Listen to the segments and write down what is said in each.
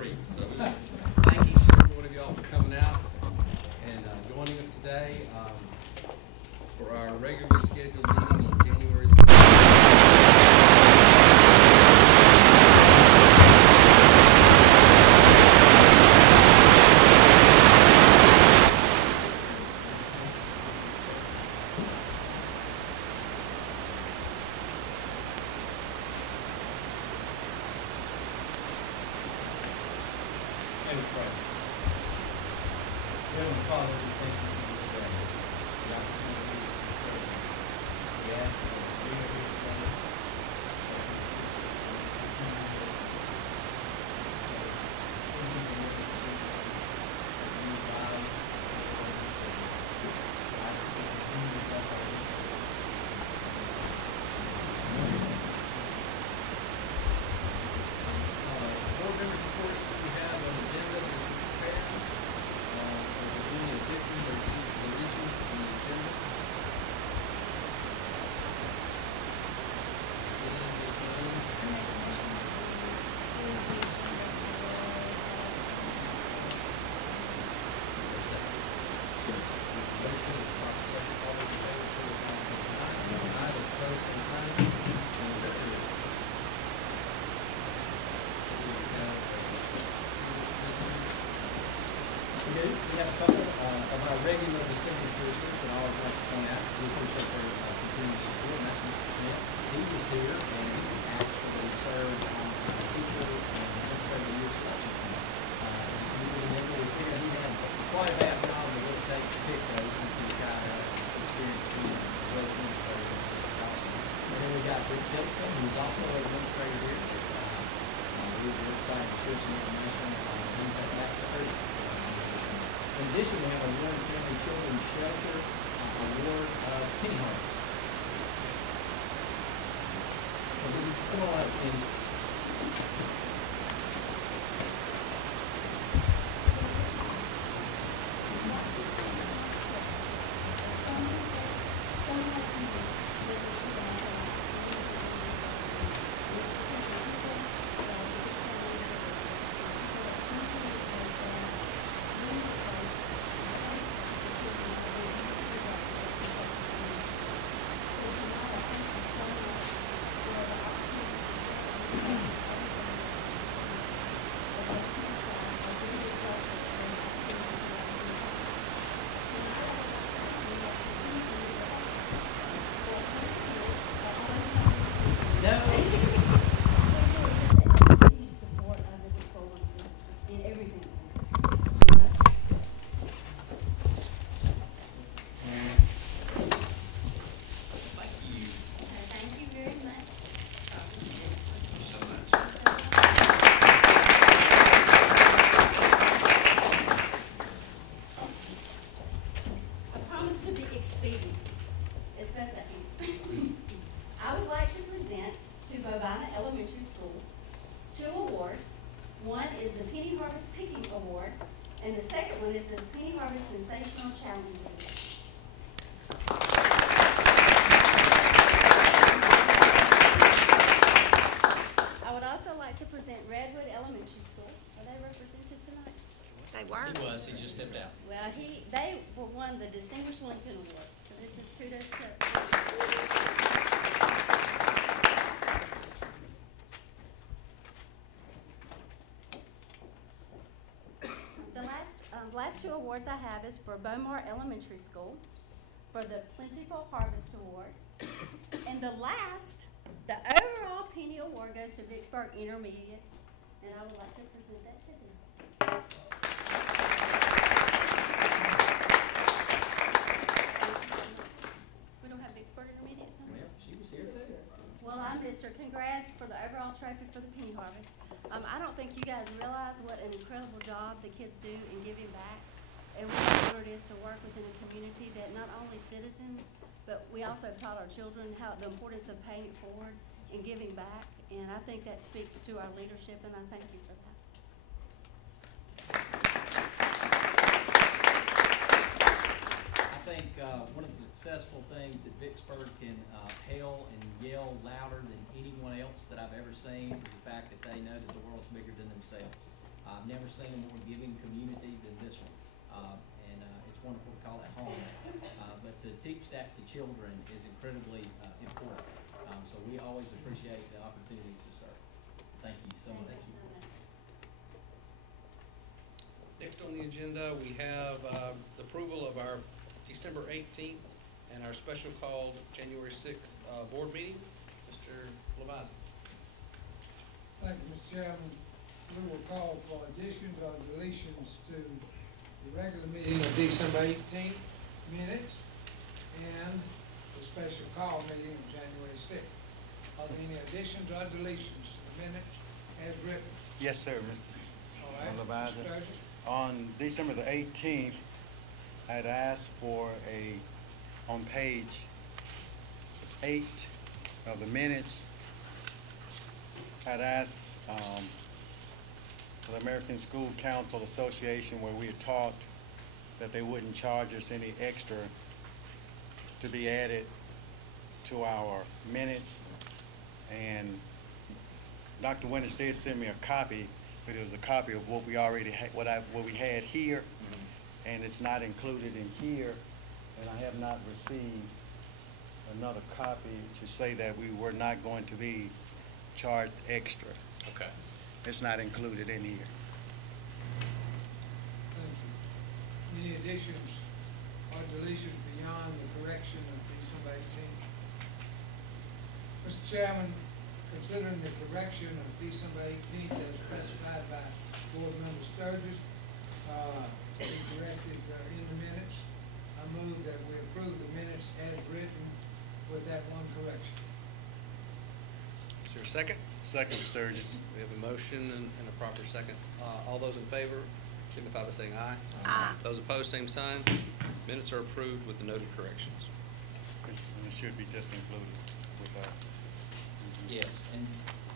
free. So thank each and every one of y'all for coming out and joining us today for our regularly scheduled meeting on January 3rd. Heavenly Father, we thank you for this day. The opportunity to pray. We ask that we are here today. Board members' reports that we have on the agenda that is prepared. Any additions or deletions to the agenda? We have a couple of our regular distinguished visitors that I always like to point out. We appreciate their continued support. And that's Mr. Smith. He was here and he actually served on the teacher and administrative year selection committee. He had quite a vast knowledge of what it takes to pick those since he's got experience being a well administrator. And then we got Rick Gibson, who's also an administrator here. He's very excited to share some information on things like that. In addition, we have a Warren Family Children's Shelter Award of Penny Harvest. So come on up, Cindy. One is the Penny Harvest Picking Award, and the second one is the Penny Harvest Sensational Challenge Award. I would also like to present Redwood Elementary School. Are they represented tonight? They were. He was. He just stepped out. Well, they won the Distinguished Lincoln Award. So this is kudos to. The last two awards I have is for Beaumont Elementary School for the Plentiful Harvest Award. And the overall Penny Award goes to Vicksburg Intermediate, and I would like to present that to them. We don't have Vicksburg Intermediate tonight? Well, she was here too. Well, I missed her. Congrats for the overall trophy for the Penny Harvest. I don't think you guys realize what an incredible job the kids do in giving back, and what an honor it is to work within a community that not only citizens, but we also have taught our children the importance of paying it forward and giving back, and I think that speaks to our leadership, and I thank you for that. I think one of the successful things that Vicksburg can hail and yell louder than anyone else that I've ever seen is the fact that they know that the world's bigger than themselves. I've never seen a more giving community than this one. It's wonderful to call it home. But to teach that to children is incredibly important. So we always appreciate the opportunities to serve. Thank you so much. Thank you so much. Next on the agenda, we have the approval of our December 18th and our special called January 6th board meetings. Mr. Levazi. Thank you, Mr. Chairman. We will call for additions or deletions to the regular meeting of December 18th minutes and the special call meeting of January 6th. Are there any additions or deletions to the minutes as written? Yes, sir, All right, Mr. Levazi. Mr. Sturgis? On December the 18th, I'd asked for on page 8 of the minutes, I'd asked for the American School Council Association, where we had talked that they wouldn't charge us any extra to be added to our minutes. And Dr. Winters did send me a copy, but it was a copy of what we already had, what we had here, and it's not included in here. And I have not received another copy to say that we were not going to be charged extra. Okay. It's not included in here. Thank you. Any additions or deletions beyond the correction of December 18th? Mr. Chairman, considering the correction of December 18th as specified by Board Member Sturgis, to be corrected in the minutes, I move that we approve the minutes as written with that one correction. Is there a second? Second, Sturgis. We have a motion and a proper second. All those in favor signify by saying aye. Aye. Those opposed, same sign. Minutes are approved with the noted corrections. And it should be just included with that. Yes, and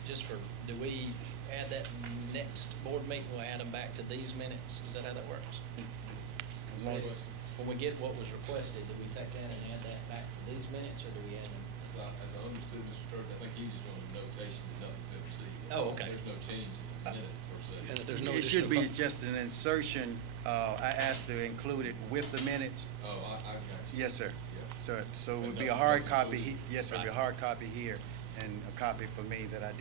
just for, do we add that next board meeting, we'll add them back to these minutes? Is that how that works? When we get what was requested, do we take that and add that back to these minutes, or do we add them? As I understood, Mr. Sturgis, I think he just wanted notation that nothing's been received. Oh, okay. There's no change in the minutes per se. And that there's no It should additional be just an insertion. I asked to include it with the minutes. Oh, I got you. Yes, sir. Yeah. So it would But be a nothing hard was copy. included. Yes, sir, it'd be a Right. hard copy here and a copy for me that I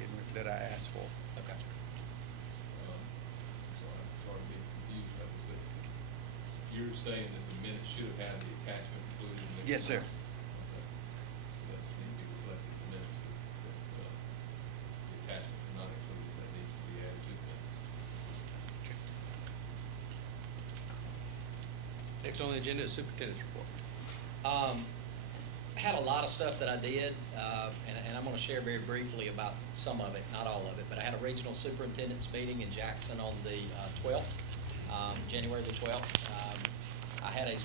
asked for. Okay. Sorry to be confused about this, but you're saying that the minutes should have had the attachment included in the. Yes, sir. Okay. So that's need to be reflected in the minutes that the attachment is not included, so that needs to be added to the minutes. Next on the agenda is superintendent's report. Had a lot of stuff that I did, and I'm going to share very briefly about some of it, not all of it, but I had a regional superintendent's meeting in Jackson on the 12th, January the 12th. I had a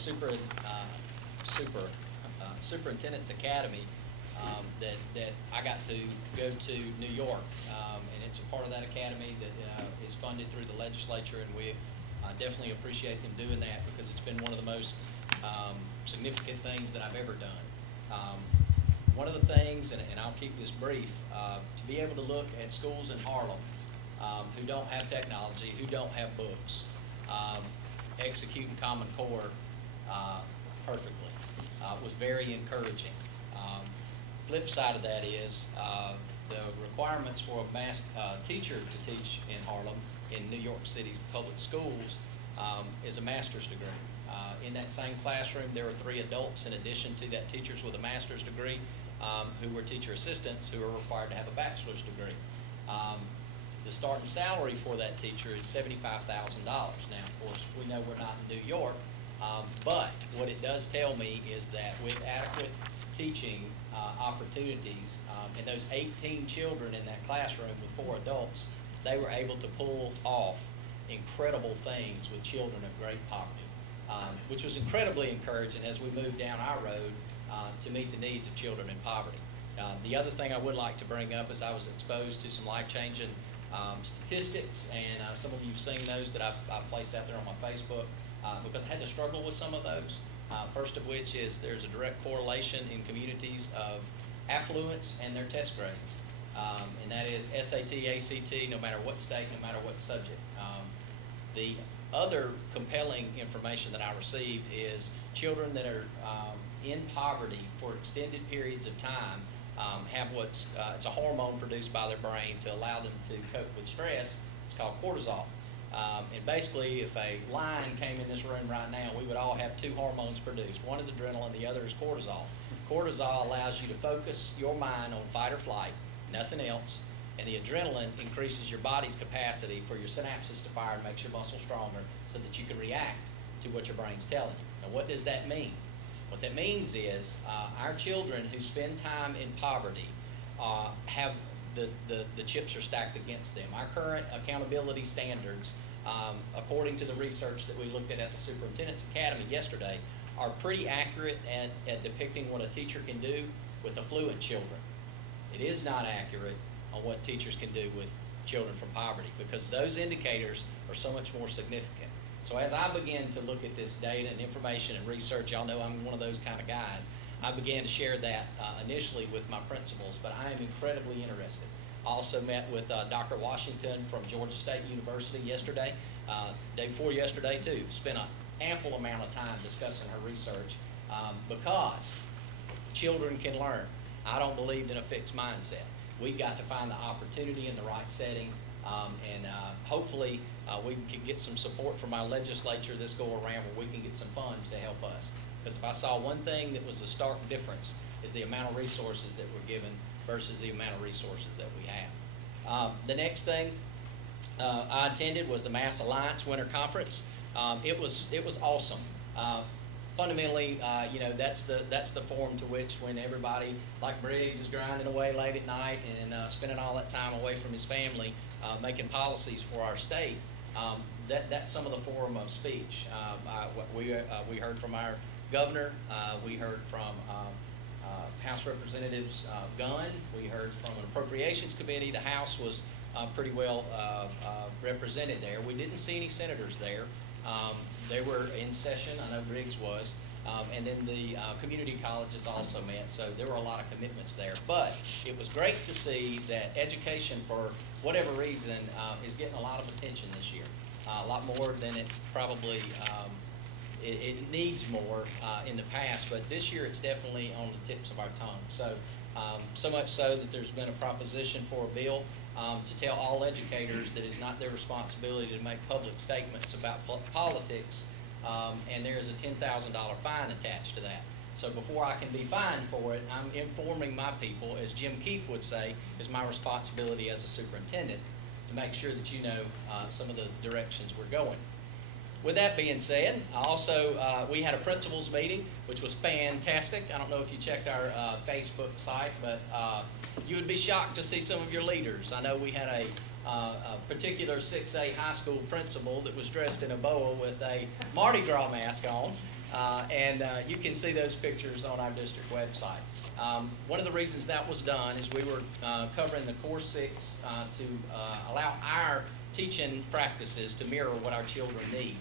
superintendent's academy that I got to go to New York, and it's a part of that academy that is funded through the legislature, and we definitely appreciate them doing that because it's been one of the most significant things that I've ever done. One of the things, and I'll keep this brief, to be able to look at schools in Harlem who don't have technology, who don't have books, executing Common Core perfectly was very encouraging. Flip side of that is the requirements for a teacher to teach in Harlem in New York City's public schools is a master's degree. In that same classroom, there were 3 adults in addition to that teachers with a master's degree who were teacher assistants who are required to have a bachelor's degree. The starting salary for that teacher is $75,000. Now, of course, we know we're not in New York, but what it does tell me is that with adequate teaching opportunities, and those 18 children in that classroom with 4 adults, they were able to pull off incredible things with children of great poverty. Which was incredibly encouraging as we moved down our road to meet the needs of children in poverty. The other thing I would like to bring up is I was exposed to some life-changing statistics, and some of you have seen those that I've placed out there on my Facebook because I had to struggle with some of those. First of which is there's a direct correlation in communities of affluence and their test grades. And that is SAT, ACT, no matter what state, no matter what subject. The other compelling information that I received is children that are in poverty for extended periods of time have what's, it's a hormone produced by their brain to allow them to cope with stress. It's called cortisol. And basically, if a lion came in this room right now, we would all have two hormones produced. One is adrenaline, the other is cortisol. Cortisol allows you to focus your mind on fight or flight, nothing else. And the adrenaline increases your body's capacity for your synapses to fire and makes your muscle stronger so that you can react to what your brain's telling you. Now, what does that mean? What that means is our children who spend time in poverty have the chips are stacked against them. Our current accountability standards, according to the research that we looked at the Superintendent's Academy yesterday, are pretty accurate at depicting what a teacher can do with affluent children. It is not accurate on what teachers can do with children from poverty, because those indicators are so much more significant. So as I began to look at this data and information and research, y'all know I'm one of those kind of guys, I began to share that initially with my principals, but I am incredibly interested. I also met with Dr. Washington from Georgia State University yesterday, day before yesterday too. Spent an ample amount of time discussing her research because children can learn. I don't believe in a fixed mindset. We've got to find the opportunity in the right setting, and hopefully we can get some support from our legislature this go around where we can get some funds to help us. Because if I saw one thing that was a stark difference is the amount of resources that we're given versus the amount of resources that we have. The next thing I attended was the Mass Alliance Winter Conference. It was awesome. Fundamentally, you know, that's the forum to which when everybody, like Briggs, is grinding away late at night and spending all that time away from his family, making policies for our state. That's some of the forum of speech. We heard from our governor. We heard from House Representatives Gunn. We heard from an Appropriations Committee. The House was pretty well represented there. We didn't see any senators there. They were in session. I know Briggs was. And then the community colleges also met, so there were a lot of commitments there. But it was great to see that education, for whatever reason, is getting a lot of attention this year. A lot more than it probably it needs more in the past, but this year it's definitely on the tips of our tongue. So, so much so that there's been a proposition for a bill to tell all educators that it's not their responsibility to make public statements about politics, and there is a $10,000 fine attached to that. So before I can be fined for it, I'm informing my people, as Jim Keith would say, is my responsibility as a superintendent to make sure that you know some of the directions we're going. With that being said, we had a principals meeting, which was fantastic. I don't know if you checked our Facebook site, but you would be shocked to see some of your leaders. I know we had a particular 6A high school principal that was dressed in a boa with a Mardi Gras mask on, and you can see those pictures on our district website. One of the reasons that was done is we were covering the Core 6 to allow our teaching practices to mirror what our children need.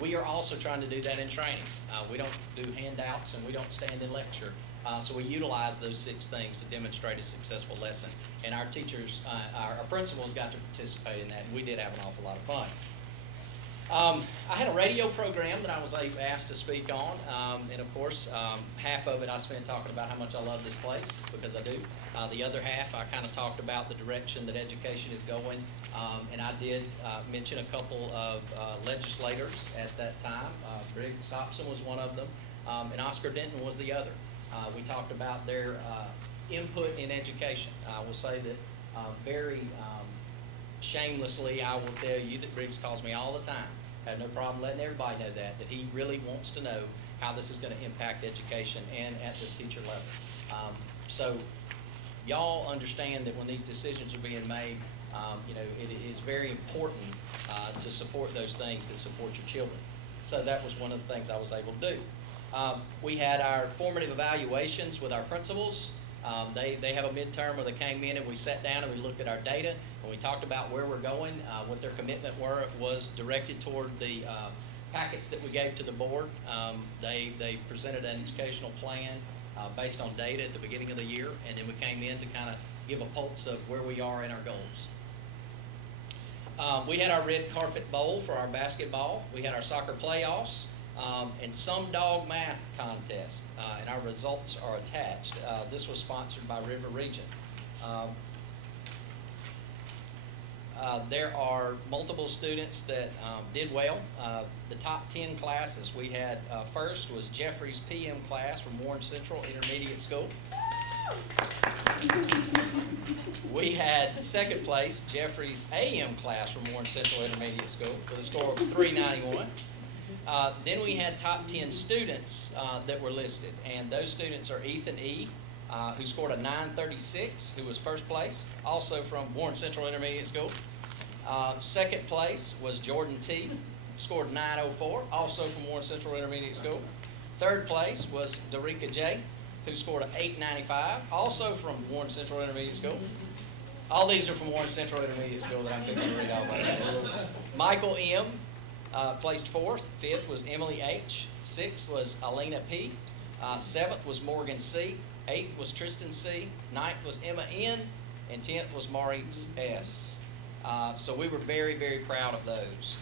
We are also trying to do that in training. We don't do handouts and we don't stand and lecture. So we utilize those 6 things to demonstrate a successful lesson. And our teachers, our principals got to participate in that, and we did have an awful lot of fun. I had a radio program that I was asked to speak on, and of course, half of it I spent talking about how much I love this place, because I do. The other half, I kind of talked about the direction that education is going, and I did mention a couple of legislators at that time. Briggs Hobson was one of them, and Oscar Denton was the other. We talked about their input in education. I will say that very shamelessly, I will tell you that Briggs calls me all the time. I have no problem letting everybody know that he really wants to know how this is going to impact education and at the teacher level. So y'all understand that when these decisions are being made, you know, it is very important to support those things that support your children. So that was one of the things I was able to do. We had our formative evaluations with our principals. They have a midterm where they came in and we sat down and we looked at our data and we talked about where we're going, what their commitment was directed toward the packets that we gave to the board. They presented an educational plan based on data at the beginning of the year, and then we came in to kind of give a pulse of where we are in our goals. We had our red carpet bowl for our basketball. We had our soccer playoffs, and some dog math contest, and our results are attached. This was sponsored by River Region. There are multiple students that did well. The top 10 classes we had, first was Jeffrey's PM class from Warren Central Intermediate School. We had second place, Jeffrey's AM class from Warren Central Intermediate School with a score of 391. Then we had top 10 students that were listed, and those students are Ethan E., who scored a 936, who was first place, also from Warren Central Intermediate School. Second place was Jordan T., scored 904, also from Warren Central Intermediate School. Third place was Darica J., who scored an 895, also from Warren Central Intermediate School. All these are from Warren Central Intermediate School that I'm fixing to read all about. Michael M. Placed fourth. Fifth was Emily H. Sixth was Alina P. Seventh was Morgan C. Eighth was Tristan C. Ninth was Emma N. And 10th was Maurice S. So we were very, very proud of those.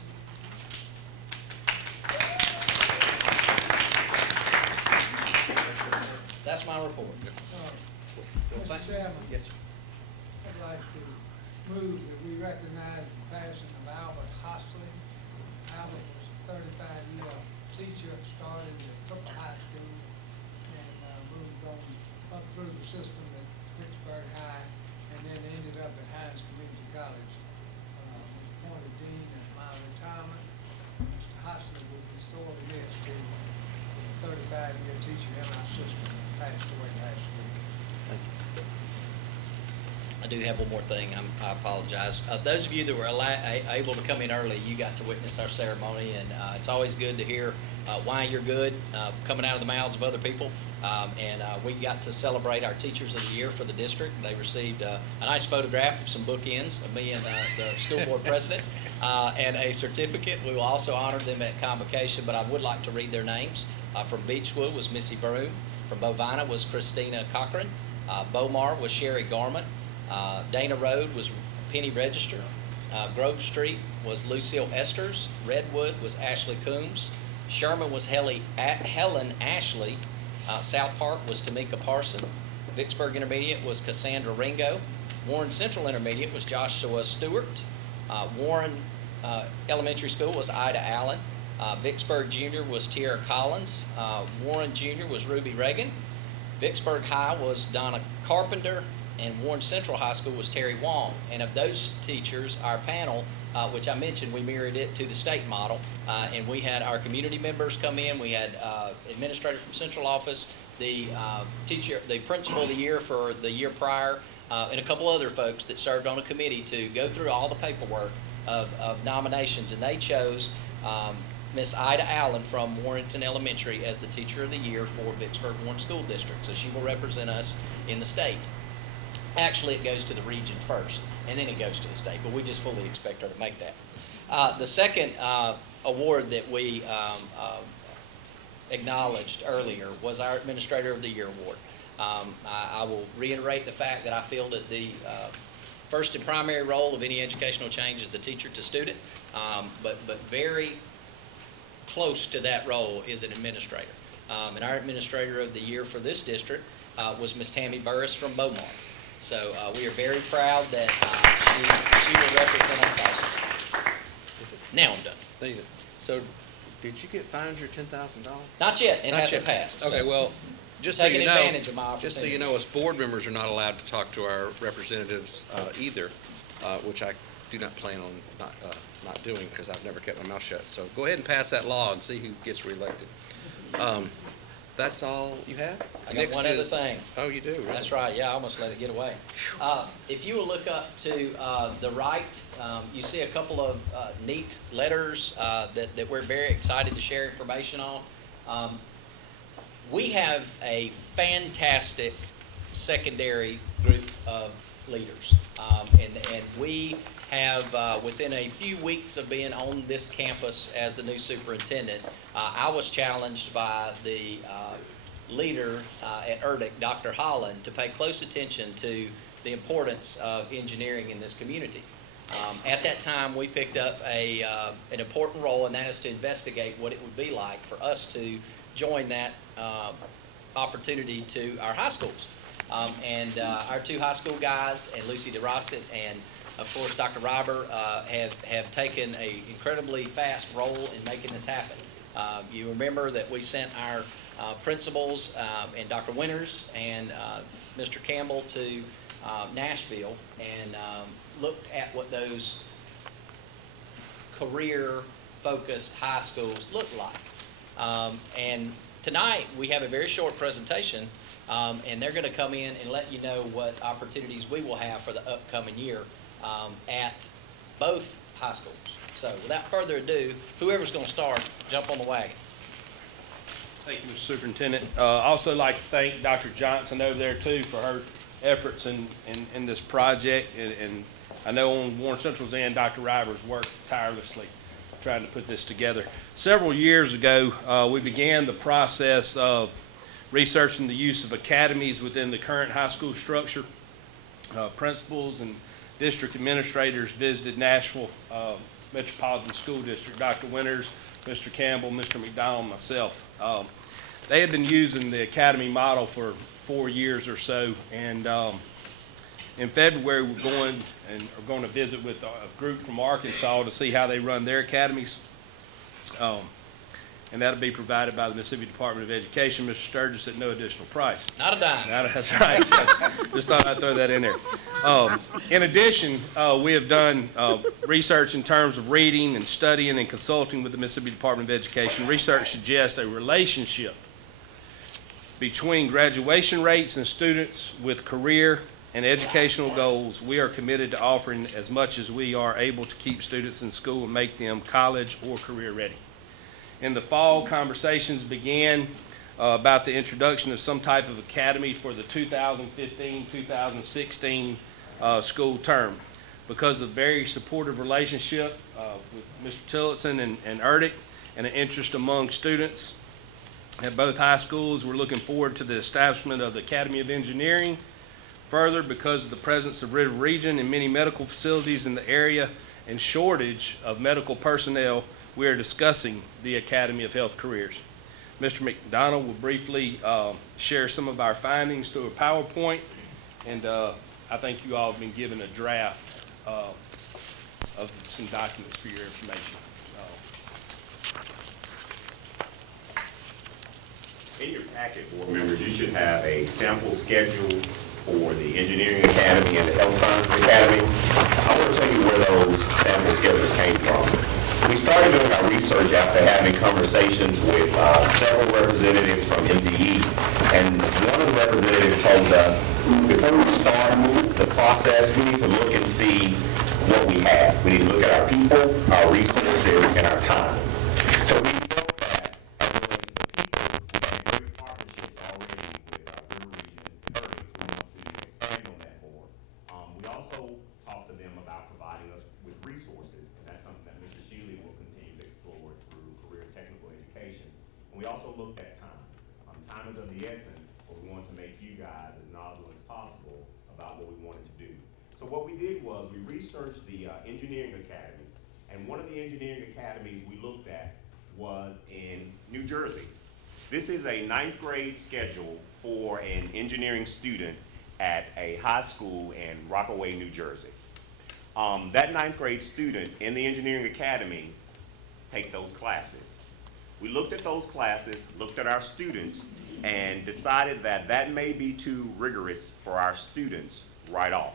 That's my report. Mr. Chairman, Yes, sir. I'd like to move that we recognize the passing of Albert Hosley. Albert was a 35-year teacher, started at Cooper High School and moved on up through the system at Vicksburg High, and then ended up at Hines Community College. Was appointed dean at my retirement. Mr. Hosley will be sorely missed, to a 35-year teacher in our system, passed away last week. I do have one more thing. I apologize. Those of you that were able to come in early, you got to witness our ceremony, and it's always good to hear why you're good coming out of the mouths of other people. We got to celebrate our Teachers of the Year for the district. They received a nice photograph of some bookends of me and the school board president and a certificate. We will also honor them at convocation, but I would like to read their names. From Beechwood was Missy Broom. From Bovina was Christina Cochran. Beaumar was Sherry Garment. Dana Road was Penny Register. Grove Street was Lucille Esters. Redwood was Ashley Coombs. Sherman was Helen Ashley. South Park was Tamika Parson. Vicksburg Intermediate was Cassandra Ringo. Warren Central Intermediate was Joshua Stewart. Warren Elementary School was Ida Allen. Vicksburg Junior was Tierra Collins. Warren Junior was Ruby Reagan. Vicksburg High was Donna Carpenter. And Warren Central High School was Terry Wong. And of those teachers, our panel, which I mentioned, we mirrored it to the state model. And we had our community members come in. We had administrator from central office, the principal of the year for the year prior, and a couple other folks that served on a committee to go through all the paperwork of nominations. And they chose Miss Ida Allen from Warrenton Elementary as the Teacher of the Year for Vicksburg Warren School District. So she will represent us in the state. Actually, it goes to the region first, and then it goes to the state, but we just fully expect her to make that. The second award that we acknowledged earlier was our Administrator of the Year award. I will reiterate the fact that I feel that the first and primary role of any educational change is the teacher to student, but very close to that role is an administrator. And our Administrator of the Year for this district was Miss Tammy Burris from Beaumont. So we are very proud that she will represent us also. Now I'm done. Thank you. So, did you get fined your $10,000? Not yet. It hasn't passed. Okay, So well, just so taking you know, advantage of my opportunity. just so you know, as board members are not allowed to talk to our representatives either, which I do not plan on not doing because I've never kept my mouth shut. So go ahead and pass that law and see who gets reelected. That's all you have? I got one other thing. Oh, you do? Really? That's right. Yeah, I almost let it get away. If you will look up to the right, you see a couple of neat letters that we're very excited to share information on. We have a fantastic secondary group of leaders, and we have, within a few weeks of being on this campus as the new superintendent, I was challenged by the leader at ERDIC, Dr. Holland, to pay close attention to the importance of engineering in this community. At that time, we picked up an important role, and that is to investigate what it would be like for us to join that opportunity to our high schools. Our two high school guys, and Lucy DeRosset and, of course, Dr. Ryber, have taken an incredibly fast role in making this happen. You remember that we sent our principals and Dr. Winters and Mr. Campbell to Nashville and looked at what those career-focused high schools look like. And tonight, we have a very short presentation, and they're going to come in and let you know what opportunities we will have for the upcoming year at both high schools. So without further ado, whoever's going to start, jump on the wagon. Thank you, Mr. Superintendent. Also like to thank Dr. Johnson over there too for her efforts in this project. And I know on Warren Central's end, Dr. Ryber's worked tirelessly trying to put this together. Several years ago, we began the process of researching the use of academies within the current high school structure. Principals and district administrators visited Nashville Metropolitan School District, Dr. Winters, Mr. Campbell, Mr. McDonald, myself. They had been using the academy model for 4 years or so, and in February we're going to visit with a group from Arkansas to see how they run their academies, and that'll be provided by the Mississippi Department of Education, Mr. Sturgis, at no additional price. Not a dime. That's right. So just thought I'd throw that in there. In addition, we have done research in terms of reading and studying and consulting with the Mississippi Department of Education. Research suggests a relationship between graduation rates and students with career and educational goals. We are committed to offering as much as we are able to keep students in school and make them college or career ready. In the fall, conversations began about the introduction of some type of academy for the 2015-2016 school term. Because of very supportive relationship with Mr. Tillotson and Erdick and an interest among students at both high schools, we're looking forward to the establishment of the Academy of Engineering. Further, because of the presence of River Region and many medical facilities in the area and shortage of medical personnel, we are discussing the Academy of Health Careers. Mr. McDonald will briefly share some of our findings through a PowerPoint, and I think you all have been given a draft of some documents for your information. In your packet, board members, you should have a sample schedule for the Engineering Academy and the Health Sciences Academy. I want to tell you where those sample schedules came from. We started doing our research after having conversations with several representatives from MDE, and one of the representatives told us, before we start the process, we need to look and see what we have. We need to look at our people, our resources, and our time. So we felt that, as it relates to the people, we had a great partnership already with our River Region attorneys. We want to expand on that more. We also talked to them about providing us with resources, and that's something that Mr. Shealy will continue to explore through career technical education. And we also looked at time. Time is of the essence, but we wanted to make you guys as knowledgeable as possible about what we wanted to do. So what we did was we researched the Engineering Academy, and one of the engineering academies we looked at was in New Jersey. This is a 9th grade schedule for an engineering student at a high school in Rockaway, New Jersey. That 9th grade student in the Engineering Academy take those classes. We looked at those classes, looked at our students, and decided that that may be too rigorous for our students right off.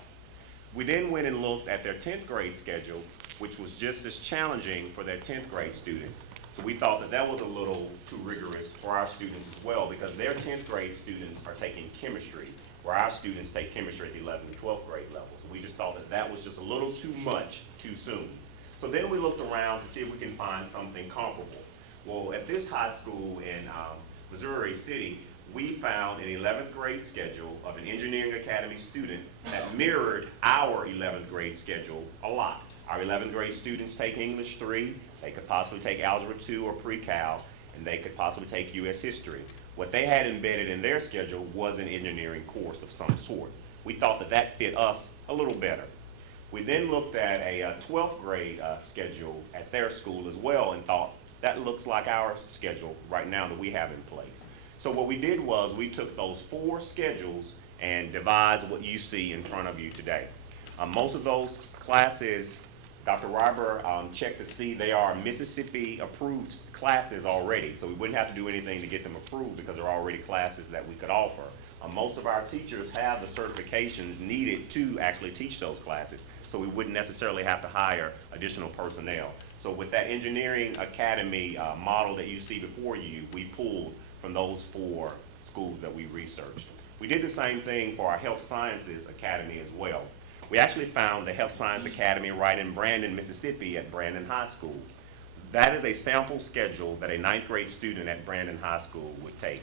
We then went and looked at their 10th grade schedule, which was just as challenging for their 10th grade students. So we thought that that was a little too rigorous for our students as well, because their 10th grade students are taking chemistry, where our students take chemistry at the 11th and 12th grade levels. We just thought that that was just a little too much too soon. So then we looked around to see if we can find something comparable. Well, at this high school in Missouri City, we found an 11th grade schedule of an Engineering Academy student that mirrored our 11th grade schedule a lot. Our 11th grade students take English 3, they could possibly take Algebra 2 or Pre-Cal, and they could possibly take U.S. History. What they had embedded in their schedule was an engineering course of some sort. We thought that that fit us a little better. We then looked at a 12th grade schedule at their school as well and thought, that looks like our schedule right now that we have in place. So what we did was we took those 4 schedules and devised what you see in front of you today. Most of those classes, Dr. Reiber checked to see they are Mississippi approved classes already, so we wouldn't have to do anything to get them approved because they're already classes that we could offer. Most of our teachers have the certifications needed to actually teach those classes, so we wouldn't necessarily have to hire additional personnel. So with that engineering academy model that you see before you, we pulled from those 4 schools that we researched. We did the same thing for our health sciences academy as well. We actually found the health science academy right in Brandon, Mississippi at Brandon High School. That is a sample schedule that a 9th grade student at Brandon High School would take.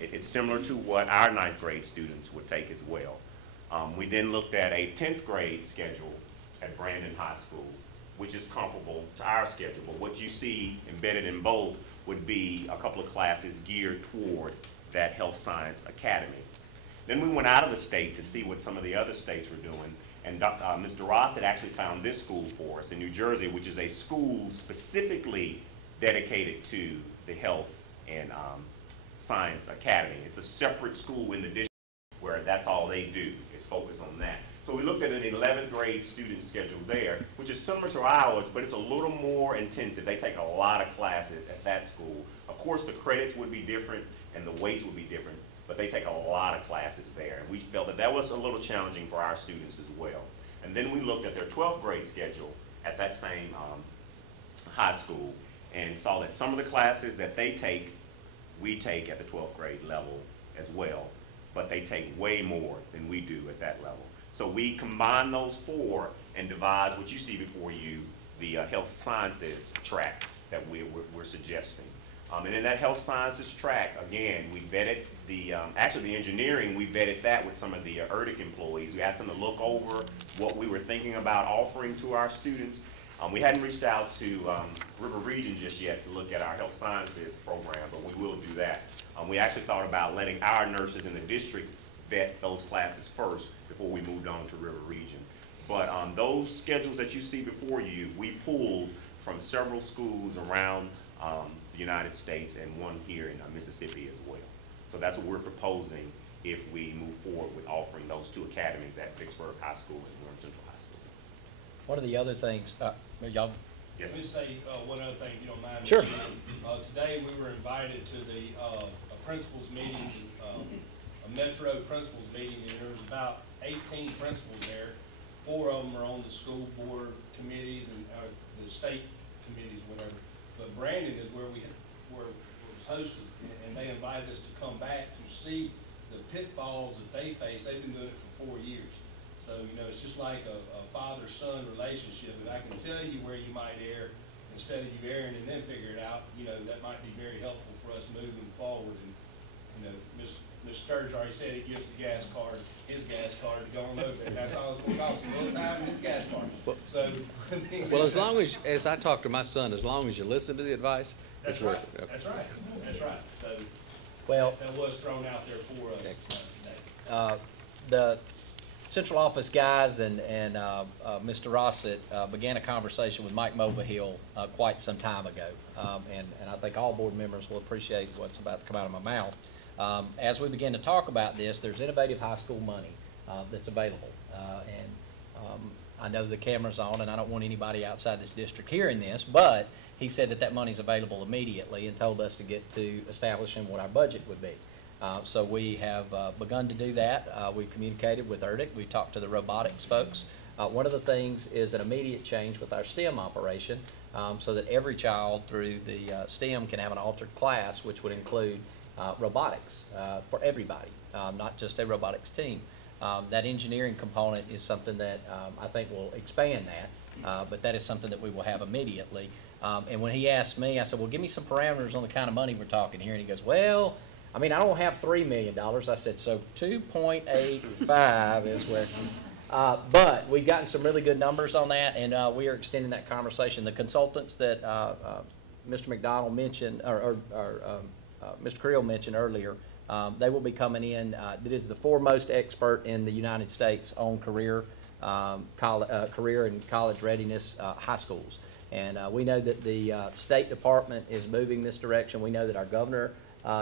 It's similar to what our 9th grade students would take as well. We then looked at a 10th grade schedule at Brandon High School, which is comparable to our schedule. But what you see embedded in both would be a couple of classes geared toward that health science academy. Then we went out of the state to see what some of the other states were doing, and Mr. Ross had actually found this school for us in New Jersey, which is a school specifically dedicated to the health and science academy. It's a separate school in the district where that's all they do, is focus on that. So we looked at an 11th grade student schedule there, which is similar to ours, but it's a little more intensive. They take a lot of classes at that school. Of course, the credits would be different and the weights would be different, but they take a lot of classes there. And we felt that that was a little challenging for our students as well. And then we looked at their 12th grade schedule at that same high school and saw that some of the classes that they take, we take at the 12th grade level as well, but they take way more than we do at that level. So we combine those 4 and devise what you see before you, the health sciences track that we're suggesting. And in that health sciences track, again, we vetted actually the engineering, we vetted that with some of the ERDIC employees. We asked them to look over what we were thinking about offering to our students. We hadn't reached out to River Region just yet to look at our health sciences program, but we will do that. We actually thought about letting our nurses in the district vet those classes first before we moved on to River Region. But those schedules that you see before you, we pulled from several schools around the United States and one here in Mississippi as well. So that's what we're proposing if we move forward with offering those 2 academies at Vicksburg High School and Warren Central High School. One of the other things, y'all. Yes. Let me say one other thing, if you don't mind. Sure. Today we were invited to the principals meeting, a Metro principals meeting, and there was about 18 principals there. 4 of them are on the school board committees and the state committees, whatever. But Brandon is where it was hosted, and they invited us to come back to see the pitfalls that they face. They've been doing it for 4 years. So, you know, it's just like a father-son relationship. If I can tell you where you might err, instead of you erring and then figure it out, you know, that might be very helpful for us moving forward. And, you know, Ms. Sturge already said it gives the gas card, his gas card to go on over there. That's all it's going to cost him, a little time and his gas card. Well, as long as I talk to my son, as long as you listen to the advice, it's That's right. worth it. Okay. That's right. That's right. So Well, that was thrown out there for us today. the central office guys and Mr. Rossett began a conversation with Mike Mobahill quite some time ago. And I think all board members will appreciate what's about to come out of my mouth. As we begin to talk about this, there's innovative high school money that's available. I know the camera's on, and I don't want anybody outside this district hearing this, but he said that money's available immediately and told us to get to establishing what our budget would be. So we have begun to do that. We've communicated with ERDIC. We've talked to the robotics folks. One of the things is an immediate change with our STEM operation so that every child through the STEM can have an altered class, which would include robotics for everybody, not just a robotics team. That engineering component is something that I think will expand that, but that is something that we will have immediately. And when he asked me, I said, well, give me some parameters on the kind of money we're talking here. And he goes, well, I mean, I don't have $3 million. I said, so 2.85 is where, but we've gotten some really good numbers on that, and we are extending that conversation. The consultants that Mr. McDonald mentioned, or Mr. Creel mentioned earlier, they will be coming in. That is the foremost expert in the United States on career career and college readiness high schools. And we know that the State Department is moving this direction. We know that our governor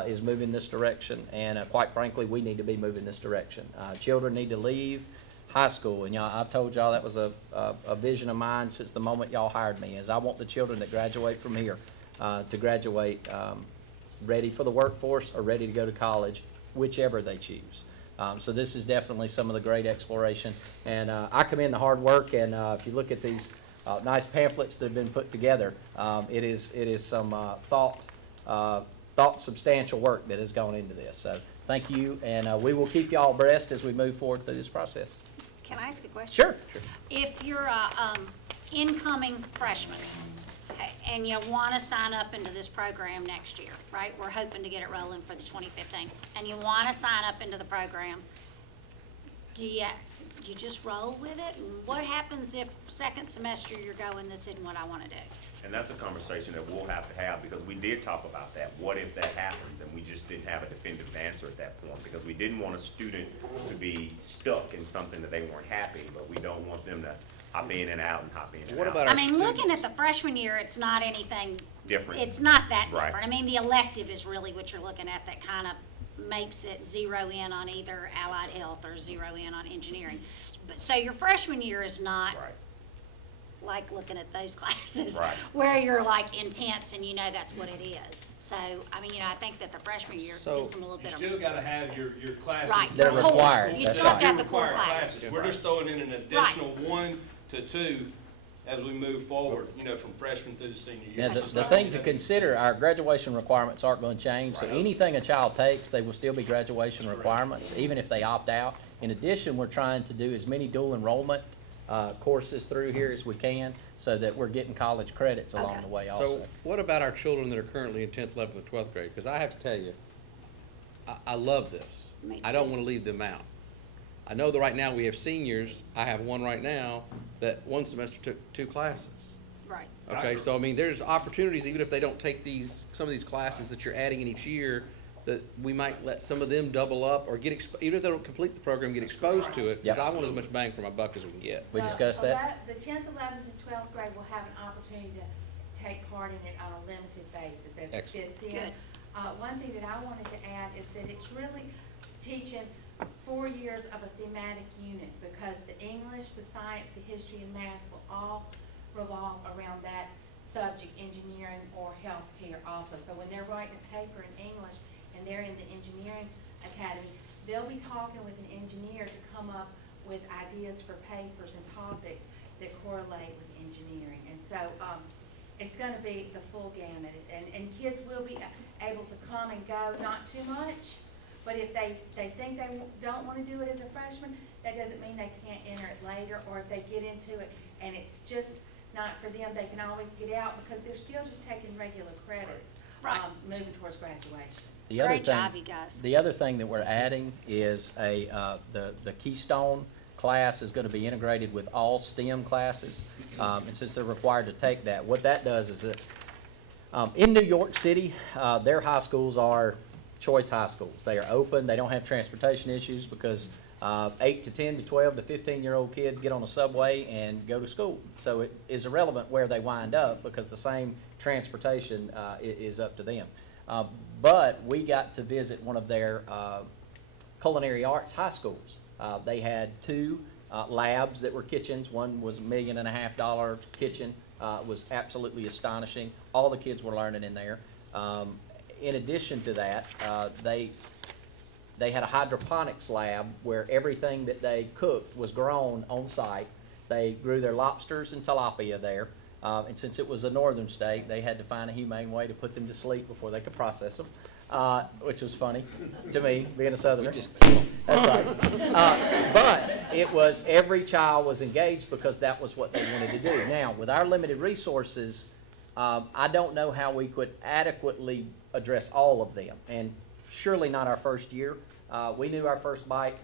is moving this direction, and quite frankly, we need to be moving this direction. Children need to leave high school, and y'all, I've told y'all that was a vision of mine since the moment y'all hired me, is I want the children that graduate from here to graduate ready for the workforce or ready to go to college, whichever they choose. So this is definitely some of the great exploration, and I commend the hard work, and if you look at these nice pamphlets that have been put together, it is some thought substantial work that has gone into this. So thank you, and we will keep y'all abreast as we move forward through this process. Can I ask a question? Sure. If you're a incoming freshman, okay, and you want to sign up into this program next year, right? We're hoping to get it rolling for the 2015, and you want to sign up into the program, do you just roll with it? And what happens if second semester you're going, this isn't what I want to do? And that's a conversation that we'll have to have, because we did talk about that. What if that happens? And we just didn't have a definitive answer at that point, because we didn't want a student to be stuck in something that they weren't happy, but we don't want them to hop in and out and hop in and out. What about I mean, looking at the freshman year, it's not anything different? It's not that Right. different. I mean, the elective is really what you're looking at that kind of makes it zero in on either allied health or zero in on engineering. But so your freshman year is not Right. like looking at those classes Right. where you're like intense and you know that's what it is. So, I mean, I think that the freshman year So, gives them a little bit You of. still gotta have your classes. Right. They're the core. required. You That's still right. got the core Required classes. We're just throwing in an additional 1 to 2 as we move forward, you know, from freshman through the senior year. Now, So it's the not thing gonna to be- consider, our graduation requirements aren't going to change. So Right. anything a child takes, they will still be graduation That's correct. requirements, even if they opt out. In addition, we're trying to do as many dual enrollment courses through here as we can, so that we're getting college credits along Okay. the way also. So what about our children that are currently in 10th, 11th, and 12th grade? Because I have to tell you, I love this. Me I don't too. want to leave them out. I know that right now we have seniors. I have one right now that one semester took 2 classes. Right. Okay, so I mean, there's opportunities, even if they don't take some of these classes that you're adding in each year, that we might let some of them double up or get, even if they don't complete the program, get exposed to it, because Yep. I want as much bang for my buck as we can get. We discussed that. The 10th, 11th, and 12th grade will have an opportunity to take part in it on a limited basis as it Excellent. fits in. Good. One thing that I wanted to add is that it's really teaching 4 years of a thematic unit, because the English, the science, the history, and math will all revolve around that subject, engineering or healthcare also. So when they're writing a paper in English and they're in the engineering academy, they'll be talking with an engineer to come up with ideas for papers and topics that correlate with engineering. And so it's going to be the full gamut, and kids will be able to come and go, not too much, but if they think they don't want to do it as a freshman, that doesn't mean they can't enter it later, or if they get into it and it's just not for them, they can always get out, because they're still just taking regular credits, Right. moving towards graduation. The other Great thing- job, you guys. The other thing that we're adding is the Keystone class is going to be integrated with all STEM classes, and since they're required to take that, what that does is that in New York City, their high schools are choice high schools. They are open. They don't have transportation issues, because 8 to 10 to 12 to 15-year-old kids get on a subway and go to school. So it is irrelevant where they wind up, because the same transportation is up to them. But we got to visit one of their culinary arts high schools. They had 2 labs that were kitchens. One was $1.5 million kitchen. It was absolutely astonishing. All the kids were learning in there. In addition to that, they had a hydroponics lab where everything that they cooked was grown on site. They grew their lobsters and tilapia there. And since it was a northern state, they had to find a humane way to put them to sleep before they could process them, which was funny to me, being a southerner. That's right. But it was, every child was engaged because that was what they wanted to do. Now, with our limited resources, I don't know how we could adequately address all of them, and surely not our first year. We knew our first bite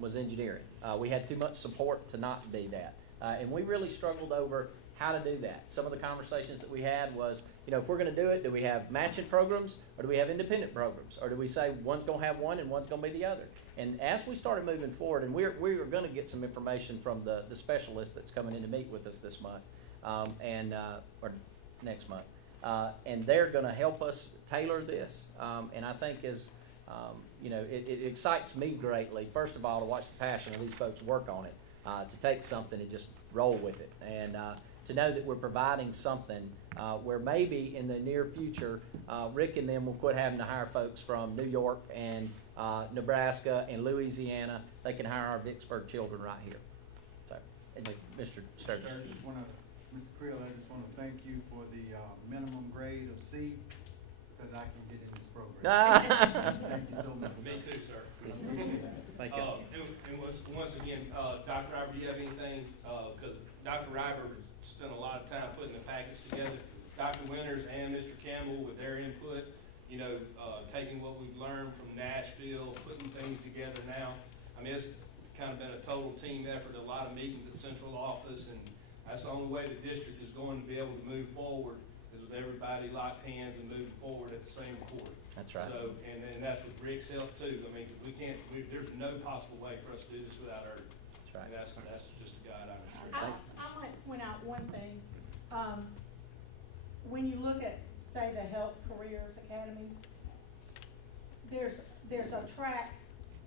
was engineering. We had too much support to not be that. And we really struggled over how to do that. Some of the conversations that we had was, if we're gonna do it, do we have matching programs, or do we have independent programs? Or do we say one's gonna have one and one's gonna be the other? And as we started moving forward, and we're gonna get some information from the specialist that's coming in to meet with us this month, or next month. And they're gonna help us tailor this. And I think it excites me greatly, first of all, to watch the passion of these folks work on it, to take something and just roll with it. And to know that we're providing something where maybe in the near future, Rick and them will quit having to hire folks from New York and Nebraska and Louisiana. They can hire our Vicksburg children right here. So, Mr. Sturgis. Mr. Creel, I just want to thank you for the minimum grade of C, because I can get in this program. Thank you so much. Me too, sir. Thank you. And once again, Dr. River, do you have anything, because Dr. River spent a lot of time putting the package together. Dr. Winters and Mr. Campbell with their input, taking what we've learned from Nashville, putting things together now. I mean, it's kind of been a total team effort, a lot of meetings at central office, and that's the only way the district is going to be able to move forward is with everybody locked hands and moving forward at the same accord. That's right. So, and that's with Rick's help too. I mean, because there's no possible way for us to do this without her. That's right. And that's just a guide I understand. I might point out one thing. When you look at, say, the Health Careers Academy, there's a track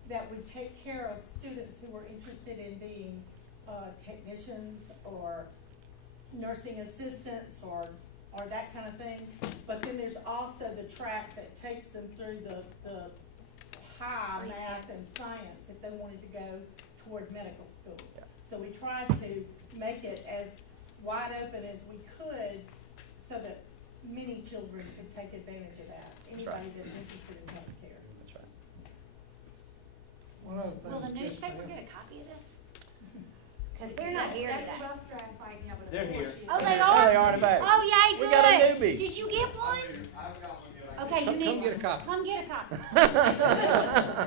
that would take care of students who are interested in being technicians or nursing assistants or that kind of thing. But then there's also the track that takes them through the high math and science if they wanted to go toward medical school. Yeah. So we tried to make it as wide open as we could so that many children could take advantage of that. Anybody that's interested in healthcare. That's right. One other thing. Will the just newspaper to- get a copy of this? Because they're not here today. That's a rough draft right now, but They're here. Oh, they There are? they are in the back. Oh, yay, good. We got a newbie. Did you get one? Okay, you Come need get a one. copy. Come get a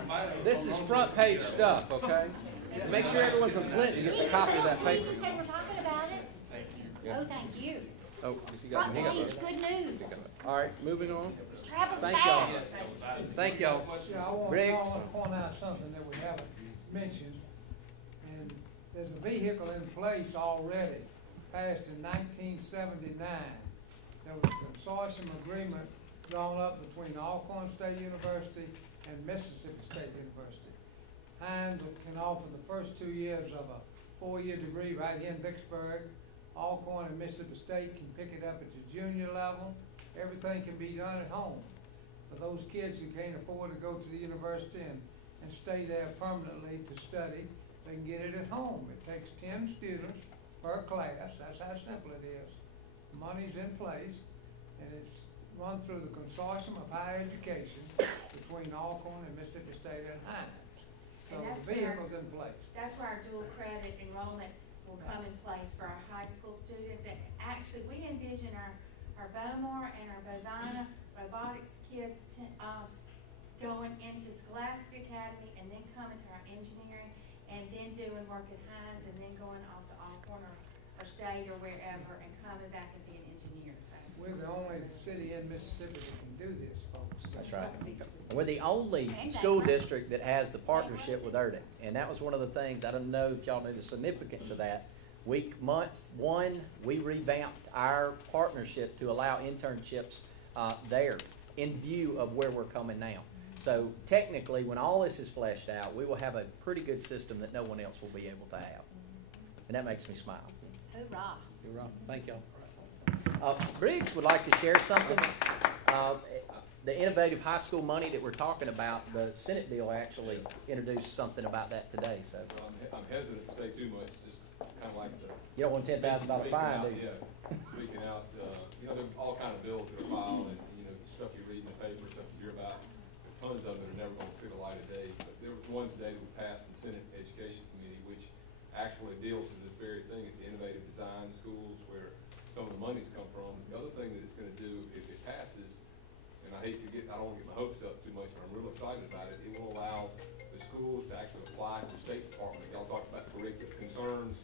copy. This is front page stuff, okay? Make sure everyone from Clinton gets a copy of that You paper. can say we're talking about it. Thank you. Oh, thank you. Oh, you got Front me. page, good news. All right, moving on. Travels Thank y'all. fast. Thank y'all. Yeah, I want Briggs. to point out something that we haven't mentioned. And there's a vehicle in place already, passed in 1979. There was a consortium agreement drawn up between Alcorn State University and Mississippi State University. Hines can offer the first 2 years of a 4-year degree right here in Vicksburg. Alcorn and Mississippi State can pick it up at the junior level. Everything can be done at home. For those kids who can't afford to go to the university and stay there permanently to study, they can get it at home. It takes 10 students per class. That's how simple it is. Money's in place, and it's run through the consortium of higher education between Alcorn and Mississippi State and Hines. So And the that's where- vehicle's in place. That's where our dual credit enrollment will come in place for our high school students. And actually, we envision our Bowmar and our Bovina robotics kids going into Scholastic Academy and then coming to our engineering and then doing work at Hines and then going off to Alcorn or State or wherever and coming back and being engineers. We're the only city in Mississippi that can do this, folks. That's right. We're the only And school Dana. district that has the partnership with ERDIC. And that was one of the things, I don't know if y'all knew the significance of that. Month one, we revamped our partnership to allow internships there in view of where we're coming now. So technically, when all this is fleshed out, we will have a pretty good system that no one else will be able to have. And that makes me smile. Hoorah. You're right. Thank y'all. Briggs would like to share something. The innovative high school money that we're talking about, the Senate bill actually introduced something about that today, so. I'm hesitant to say too much, just kind of like the. You don't want $10,000 fine, do you? Yeah, speaking out, there are all kind of bills that are filed and, stuff you read in the paper, stuff you hear about. Tons of them are never going to see the light of day. But there was one today that was passed in the Senate Education Committee, which actually deals with this very thing. It's the innovative design schools where some of the money's come from. The other thing that it's going to do, if it passes, and I don't want to get my hopes up too much, but I'm real excited about it. It will allow the schools to actually apply to the State Department. Y'all talked about curricular concerns.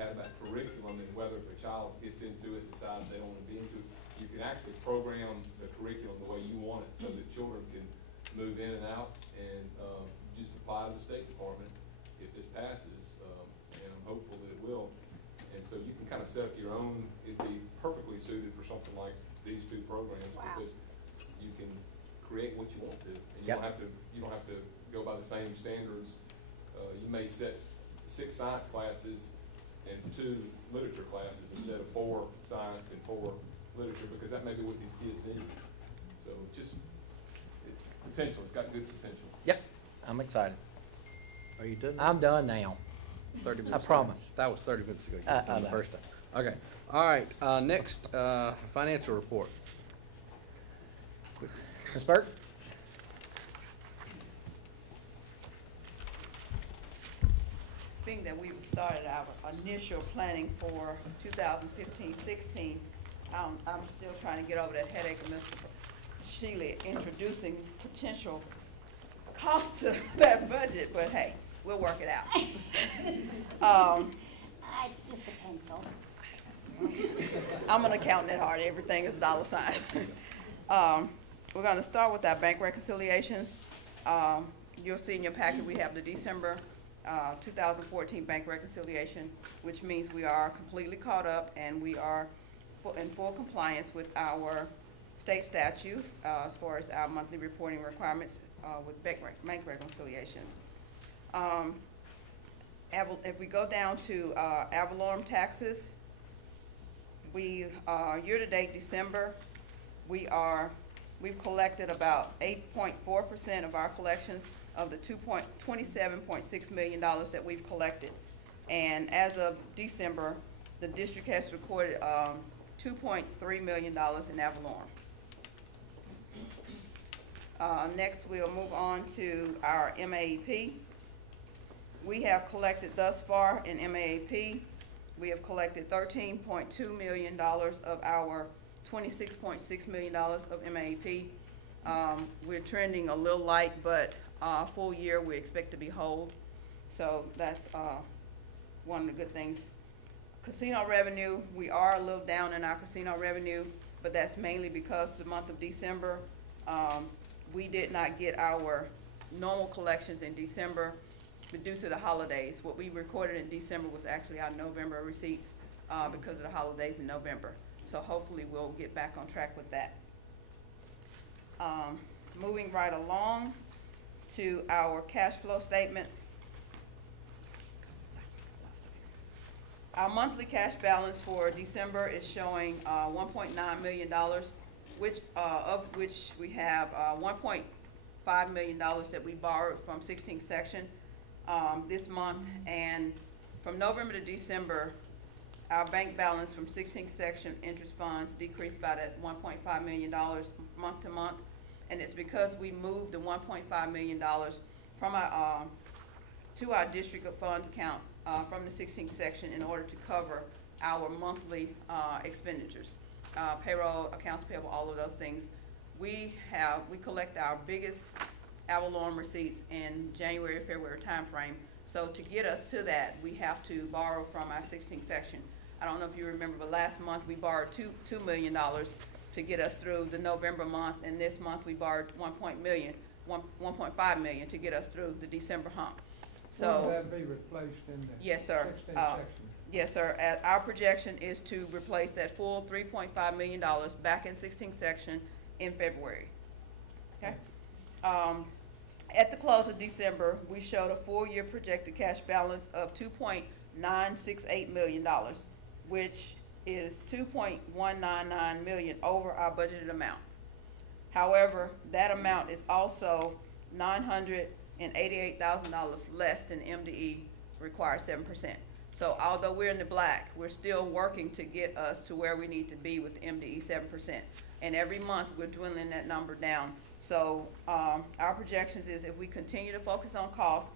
had about curriculum and whether if a child gets into it, decides they don't want to be into it, you can actually program the curriculum the way you want it so that children can move in and out and just apply to the State Department if this passes, and I'm hopeful that it will. And so you can kind of set up your own, it'd be perfectly suited for something like these two programs. Wow. Because you can create what you want to, and you Yep. don't have to go by the same standards. You may set 6 science classes and 2 literature classes instead of 4 science and 4 literature, because that may be what these kids need. So just potential, it's got good potential. Yep, I'm excited. Are you done? I'm done now. 30 minutes. promise. That was 30 minutes ago. You I done the know. first time. Okay. All right. Next, financial report. Ms. Burke? Being that we've started our initial planning for 2015-16, I'm still trying to get over that headache of Mr. Shealy introducing potential costs to that budget, but hey, we'll work it out. It's just a pencil. I'm an accountant at heart, everything is dollar sign. We're gonna start with our bank reconciliations. You'll see in your packet, we have the December 2014 bank reconciliation, which means we are completely caught up and we are in full compliance with our state statute as far as our monthly reporting requirements with bank reconciliations. If we go down to ad valorem taxes, we year-to-date December, we've collected about 8.4% of our collections of the $27.6 million that we've collected. And as of December, the district has recorded $2.3 million in ad valorem. Next, we'll move on to our MAEP. We have collected thus far in MAEP, we have collected $13.2 million of our $26.6 million of MAEP. We're trending a little light, but full year we expect to be whole. So that's one of the good things. Casino revenue, we are a little down in our casino revenue, but that's mainly because the month of December, we did not get our normal collections in December due to the holidays. What we recorded in December was actually our November receipts because of the holidays in November. So hopefully we'll get back on track with that. Moving right along to our cash flow statement. Our monthly cash balance for December is showing $1.9 million, of which we have $1.5 million that we borrowed from 16th section this month. And from November to December, our bank balance from 16th section interest funds decreased by that $1.5 million month to month. And it's because we moved the $1.5 million from our to our district of funds account from the 16th section in order to cover our monthly expenditures, payroll, accounts payable, all of those things. We collect our biggest ad valorem receipts in January, February timeframe. So to get us to that, we have to borrow from our 16th section. I don't know if you remember, but last month we borrowed $2 million to get us through the November month, and this month we borrowed $1.5 million to get us through the December hump. So Will that be replaced in the yes, sir. 16th section? Yes, sir. Our projection is to replace that full $3.5 million back in 16th section in February. Okay. At the close of December, we showed a full-year projected cash balance of $2.968 million, which is $2.199 million over our budgeted amount. However, that amount is also $988,000 less than MDE requires 7%. So although we're in the black, we're still working to get us to where we need to be with MDE 7%. And every month we're dwindling that number down. So our projections is if we continue to focus on cost,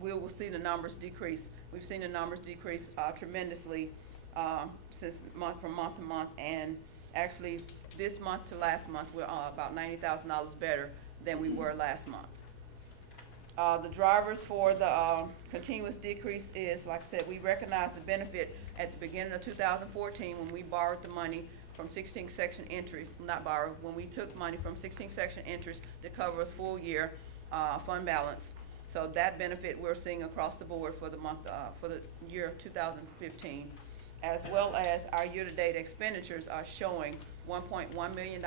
we will see the numbers decrease. We've seen the numbers decrease tremendously since from month to month, and actually this month to last month we're about $90,000 better than we were last month. The drivers for the continuous decrease is, like I said, we recognize the benefit at the beginning of 2014 when we borrowed the money from 16 section entries, not borrowed, when we took money from 16 section entries to cover us full year fund balance. So that benefit we're seeing across the board for the month, for the year of 2015, as well as our year-to-date expenditures are showing $1.1 million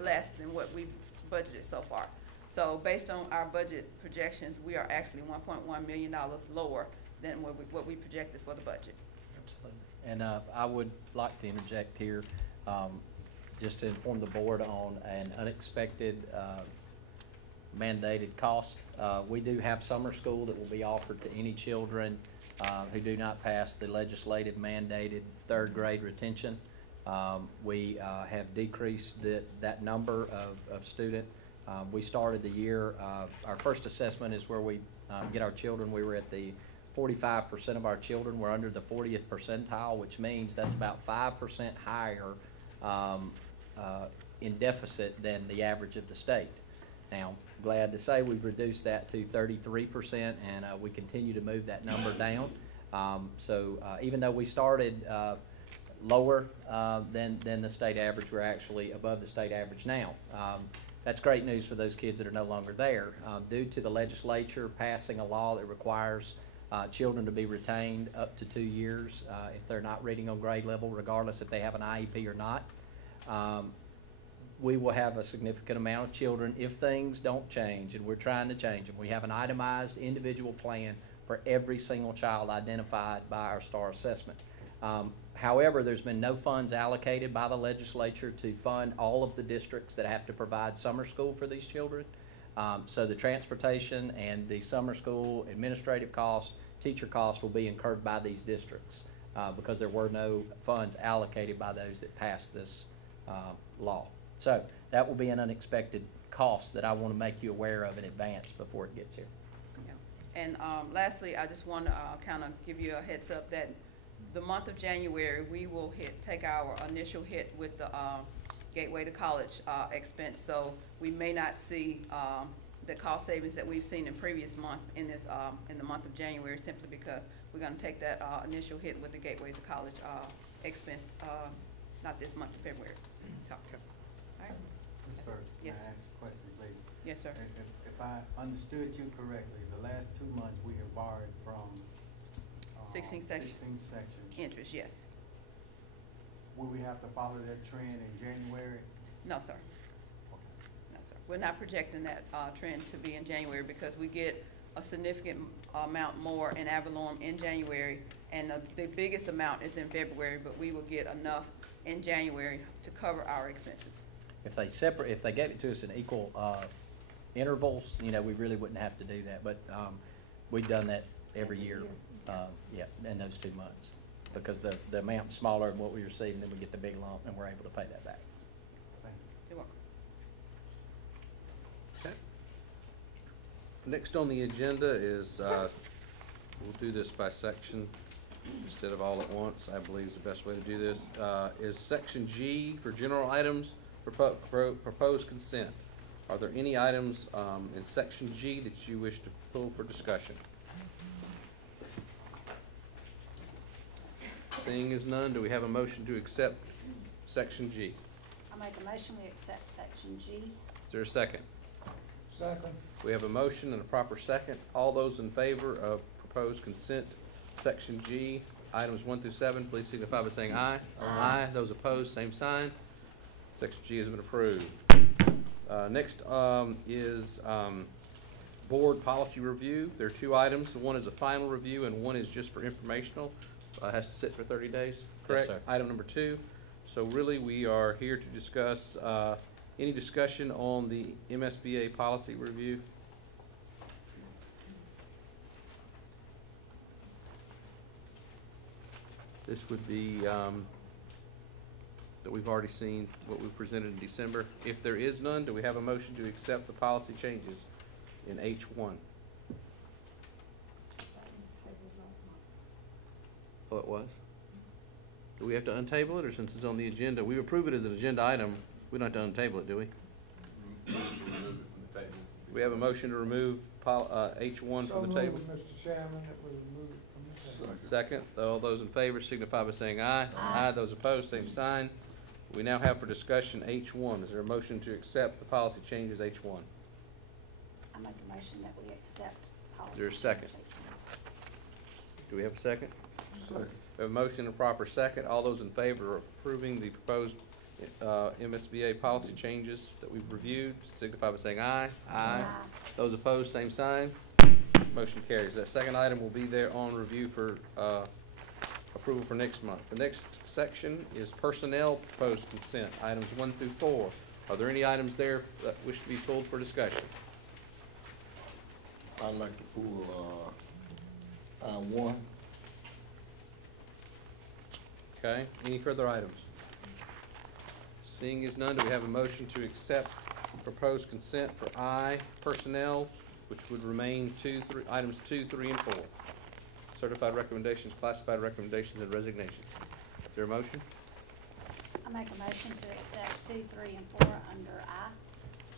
less than what we've budgeted so far. So based on our budget projections, we are actually $1.1 million lower than what we projected for the budget. Absolutely. And I would like to interject here, just to inform the board on an unexpected mandated cost. We do have summer school that will be offered to any children who do not pass the legislative mandated third grade retention. We have decreased that number of student. We started the year, our first assessment is where we get our children. We were at the 45% of our children were under the 40th percentile, which means that's about 5% higher in deficit than the average of the state. Now, glad to say we've reduced that to 33%, and we continue to move that number down. So even though we started lower than the state average, we're actually above the state average now. That's great news for those kids that are no longer there. Due to the legislature passing a law that requires children to be retained up to 2 years if they're not reading on grade level, regardless if they have an IEP or not, we will have a significant amount of children if things don't change, and we're trying to change them. We have an itemized individual plan for every single child identified by our STAR assessment. However, there's been no funds allocated by the legislature to fund all of the districts that have to provide summer school for these children. So the transportation and the summer school administrative cost, teacher cost will be incurred by these districts because there were no funds allocated by those that passed this law. So that will be an unexpected cost that I want to make you aware of in advance before it gets here. Yeah. And lastly, I just want to kind of give you a heads up that the month of January, we will take our initial hit with the Gateway to College expense. So we may not see the cost savings that we've seen in previous month in this in the month of January, simply because we're going to take that initial hit with the Gateway to College expense, not this month of February. So, Okay. all right. Ms. Burke, Yes. can I ask a question, please? Yes, sir. If I understood you correctly, the last 2 months we have borrowed from 16 section. 16 section. Interest, yes. Will we have to follow that trend in January? No, sir. Okay. No, sir. We're not projecting that trend to be in January because we get a significant amount more in ad valorem in January, and the biggest amount is in February, but we will get enough in January to cover our expenses. If they gave it to us in equal intervals, you know, we really wouldn't have to do that. But we've done that every year, yeah, in those 2 months, because the amount's smaller than what we receive, and then we get the big lump, and we're able to pay that back. Thank you. You're welcome. Okay. Next on the agenda is, we'll do this by section instead of all at once, I believe is the best way to do this, is section G for general items, proposed consent. Are there any items in section G that you wish to pull for discussion? Seeing as none, do we have a motion to accept section G? I make a motion, we accept section G. Is there a second? Second. We have a motion and a proper second. All those in favor of proposed consent, section G, items 1 through 7, please signify by saying aye. Aye. Those opposed, same sign. Section G has been approved. Next is board policy review. There are 2 items. One is a final review and one is just for informational. Has to sit for 30 days, correct? Yes, sir. Item number 2. So really, we are here to discuss any discussion on the MSBA policy review. This would be that we've already seen what we presented in December. If there is none, do we have a motion to accept the policy changes in H1? Oh, it was? Do we have to untable it, or since it's on the agenda? We approve it as an agenda item, we don't have to untable it, do we? Remove it from the table. we have a motion to remove H1 So from the table? moved, Mr. Chairman, that we remove it from the table. Second, all those in favor signify by saying aye. Aye. Those opposed, same sign. We now have for discussion H1. Is there a motion to accept the policy changes H1? I make a motion that we accept policy. Is there a second? change. Do we have a second? Second. We have a motion and a proper second. All those in favor of approving the proposed MSBA policy changes that we've reviewed signify by saying aye. Aye. Those opposed, same sign. Motion carries. That second item will be there on review for approval for next month. The next section is personnel proposed consent, items 1 through 4. Are there any items there that wish to be pulled for discussion? I'd like to pull, I-1. Okay, any further items? Seeing as none, do we have a motion to accept proposed consent for I, personnel, which would remain items 2, 3, and 4? Certified recommendations, classified recommendations, and resignations. Is there a motion? I make a motion to accept 2, 3, and 4 under I.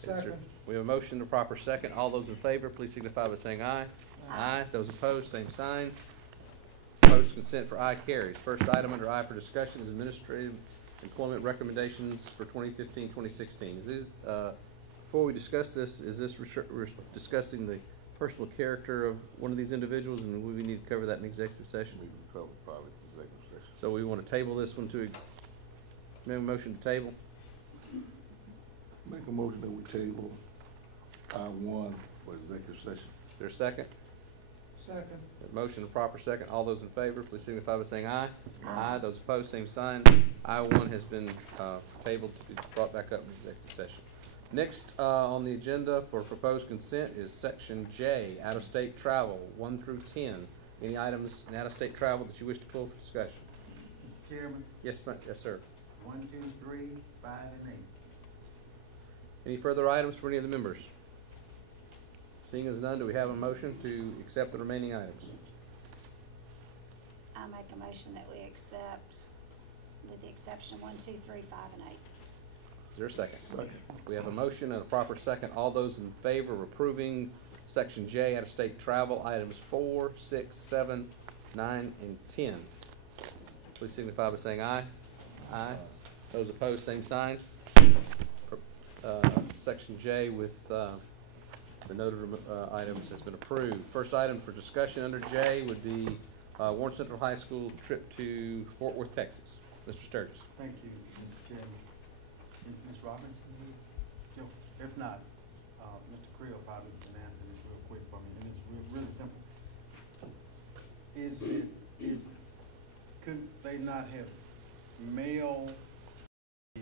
Is there- Second. We have a motion, a proper second. All those in favor, please signify by saying aye. Aye. Those opposed, same sign. Proposed consent for I carries. First item under I for discussion is administrative employment recommendations for 2015-2016. Is this, before we discuss this, is this we're discussing the personal character of one of these individuals, and we need to cover that in executive session? We can cover probably executive session. So we want to table this one to, make a motion to table? Make a motion that we table I-1 for executive session. Is there a second? Second. A motion, a proper second. All those in favor, please signify by saying aye. Aye. Those opposed, same sign. I-1 has been tabled to be brought back up in executive session. Next on the agenda for proposed consent is section J, out-of-state travel, 1 through 10. Any items in out-of-state travel that you wish to pull for discussion? Mr. Chairman, Yes, ma'am. Yes, sir. 1, 2, 3, 5, and 8. Any further items for any of the members? Seeing as none, do we have a motion to accept the remaining items? I make a motion that we accept, with the exception of 1, 2, 3, 5, and 8. Is there a second? Second. We have a motion and a proper second. All those in favor of approving section J, out-of-state travel, items 4, 6, 7, 9, and 10. Please signify by saying aye. Aye. Those opposed, same sign. Section J with the noted items has been approved. First item for discussion under J would be Warren Central High School trip to Fort Worth, Texas. Mr. Sturgis. Thank you, Mr. Chairman. Is Ms. Robinson here? Joe? If not, Mr. Creel probably can answer this real quick for me, and it's really simple. Could they not have mailed the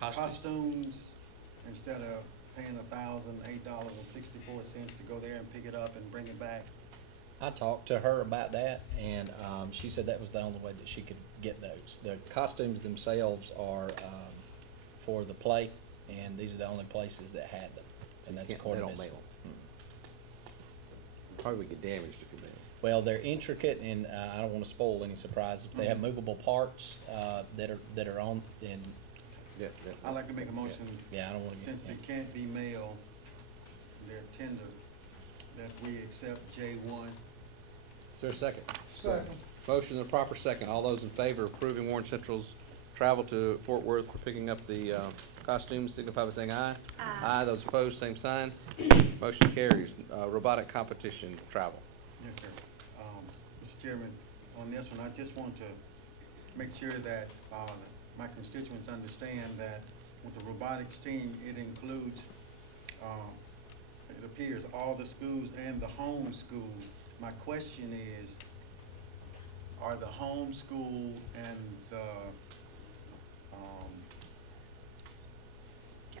costumes instead of paying $1,008.64 to go there and pick it up and bring it back? I talked to her about that, and she said that was the only way that she could get those. The costumes themselves are for the play, and these are the only places that had them, and that's according to They don't Miss. mail. Probably get damaged if you mail. Well, they're intricate, and I don't want to spoil any surprises. They have movable parts that are on, and Yeah, I'd like to make a motion, yeah, I don't want to since they can't be mailed, they're tender, that we accept J1. Is there a second? Second. Motion and a proper second. All those in favor of approving Warren Central's travel to Fort Worth for picking up the costumes signify by saying aye. Aye. Those opposed, same sign. Motion carries. Robotic competition travel. Yes, sir. Mr. Chairman, on this one, I just want to make sure that my constituents understand that with the robotics team, it includes, it appears, all the schools and the home schools. My question is, are the home school and the,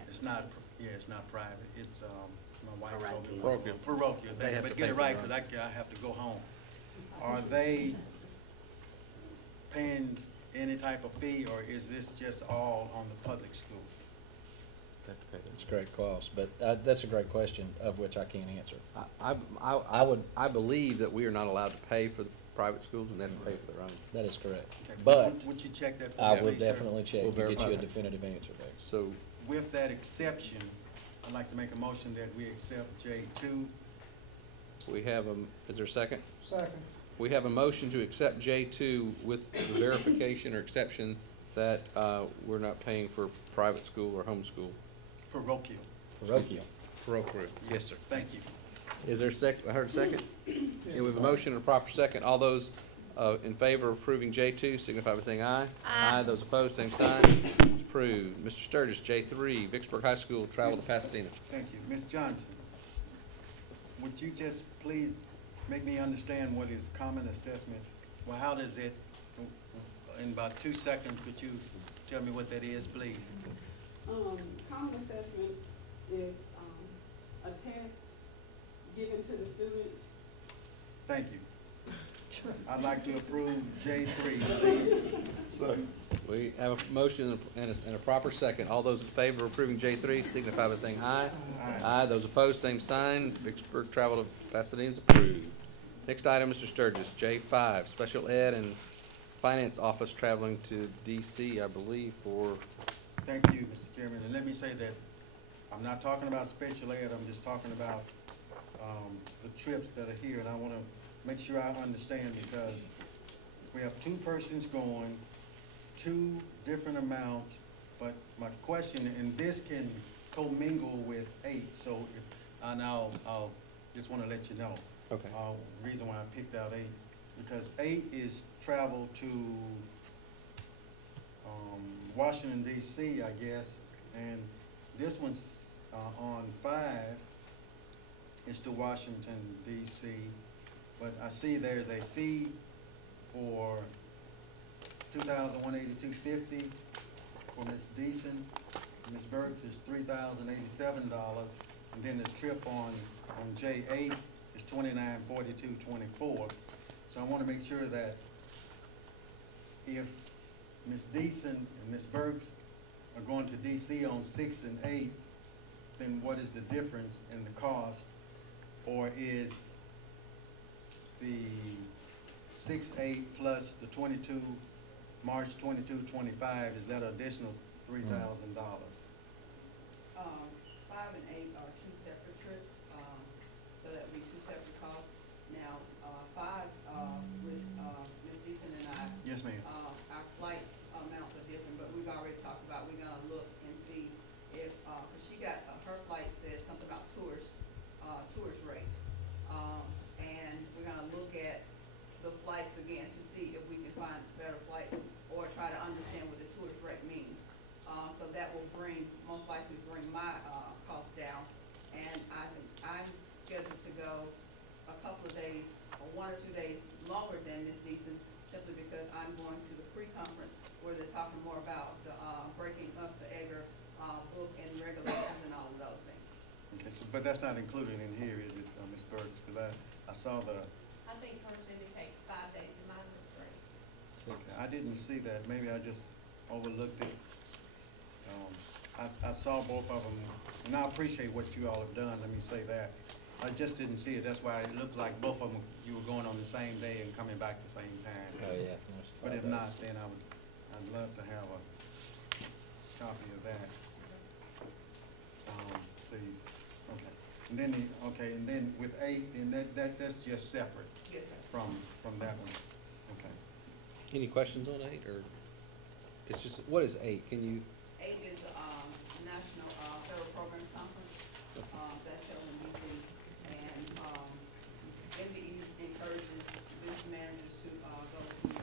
it's not, it's not private, it's, my wife told me. Parochial. They have But to get pay it for right, it. because I have to go home. Are they paying any type of fee, or is this just all on the public school? It's a great cost, but that's a great question, of which I can't answer. I believe that we are not allowed to pay for the private schools, and they have to pay for their own. That is correct. Okay, but would you check that for I me, will please, sir? definitely check We'll to get verify you a that. definitive answer there. So with that exception, I'd like to make a motion that we accept J2. We have is there a second? Second. We have a motion to accept J2 with the verification or exception that we're not paying for private school or homeschool. Parochial. Parochial. Parochial. Yes, sir. Thank you. Is there a second? I heard a second? And we have a motion and a proper second. All those in favor of approving J2 signify by saying aye. Aye. Those opposed, same sign. It's approved. Mr. Sturgis, J3, Vicksburg High School, travel to Pasadena. Thank you. Ms. Johnson, would you just please make me understand what is common assessment? Well, how does it, in about 2 seconds, could you tell me what that is, please? Common assessment is a test given to the students. Thank you. I'd like to approve J3, please. Second. We have a motion and a proper second. All those in favor of approving J3 signify by saying aye. Aye. Those opposed, same sign. Vicksburg travel to Pasadena is approved. Next item, Mr. Sturgis, J5, special ed and finance office traveling to DC, I believe, for, Thank you, Mr. Chairman. And let me say that I'm not talking about special ed, I'm just talking about the trips that are here. And I want to make sure I understand, because we have 2 persons going, 2 different amounts, but my question, and this can commingle with 8, so if, and I'll just want to let you know. okay. Reason why I picked out 8, because 8 is travel to Washington DC, I guess, and this one's on 5 is to Washington DC, but I see there's a fee for $2,182.50 for Ms. Deason. Ms. Burks is $3,087, and then the trip on J8 is $2942.24. So I want to make sure that if Ms. Deason and Ms. Burks are going to DC on 6 and 8, then what is the difference in the cost? Or is the 6-8 plus the 22, March 22, 25, is that additional $3,000? 5 and 8 are 2 separate trips, so that would be 2 separate costs. Now, 5, with Ms. Deason and I, Yes, ma'am. our flight amounts are different, but we've already talked about, we're gonna look and see if, cause she got, her flight says something about tourist rate. And we're gonna look at the flights again to see if we can find better flights or try to understand what the tourist rate means. So that will most likely bring my, cost down. And I'm scheduled to go a couple of days, or 1 or 2 days longer than Ms. Deason, simply because I'm going to the pre-conference where they're talking more about the, breaking up the EGR, book and regulations and all of those things. Okay, so, but that's not included in here, is it, Ms. Burks? Because I saw the, I think hers indicates 5 days, and mine was 3. okay, I didn't see that. Maybe I just overlooked it. I saw both of them, and I appreciate what you all have done, let me say that. I just didn't see it. That's why it looked like both of them, you were going on the same day and coming back the same time. Oh, yeah. But if not, then I'd love to have a copy of that. Please. Okay. And then and then with 8, then that's just separate Yes, sir. from that one. Okay. Any questions on 8, or it's just, what is 8? Can you, 8 is National Federal Programs Conference. That's held in DC. And MBE encourages business managers to go to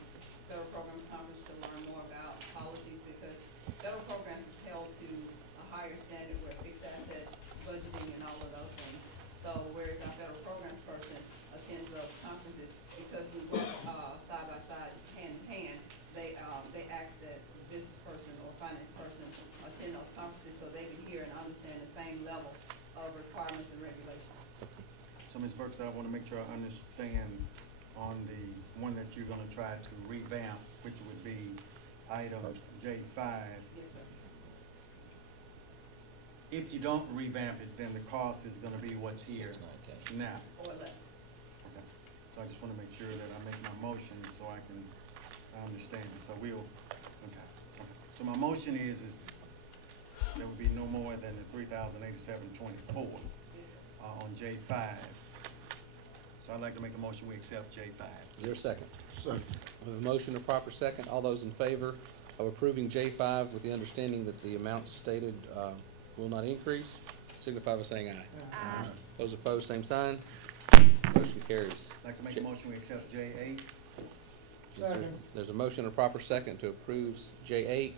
Federal Programs Conference to learn more about policies, because federal programs is held to a higher standard where fixed assets, budgeting, and all of those things. So whereas our federal programs person attends those conferences, because we work side by side, hand in hand, they ask that the business person or finance person attend those conferences so they can hear and understand the same level of requirements and regulations. So Ms. Burks, I want to make sure I understand on the one that you're going to try to revamp, which would be item J5. Yes, sir. If you don't revamp it, then the cost is going to be what's here now. Or less. Okay. So I just want to make sure that I make my motion so I can understand it. So we'll, okay. So my motion is there would be no more than the $3,087.24 on J5. So I'd like to make a motion, we accept J5. Is there a second? Second. We have a motion, a proper second. All those in favor of approving J5 with the understanding that the amounts stated will not increase, signify by saying aye. Aye. Those opposed, same sign. Motion carries. I'd like to make a motion, we accept J8. There's a motion, a proper second to approve J8,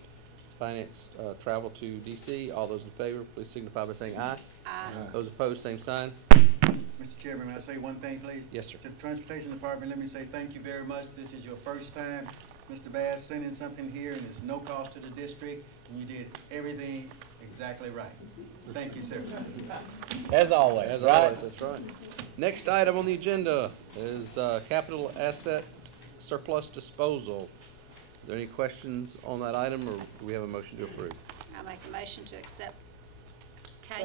finance travel to DC. All those in favor, please signify by saying aye. Aye. Those opposed, same sign. Mr. Chairman, may I say one thing, please? Yes, sir. To the Transportation Department, let me say thank you very much. This is your first time, Mr. Bass, sending something here, and it's no cost to the district, and you did everything exactly right. Thank you, sir. As always, As right? always, that's right. Next item on the agenda is capital asset surplus disposal. Are there any questions on that item, or do we have a motion to approve? I'll make a motion to accept K.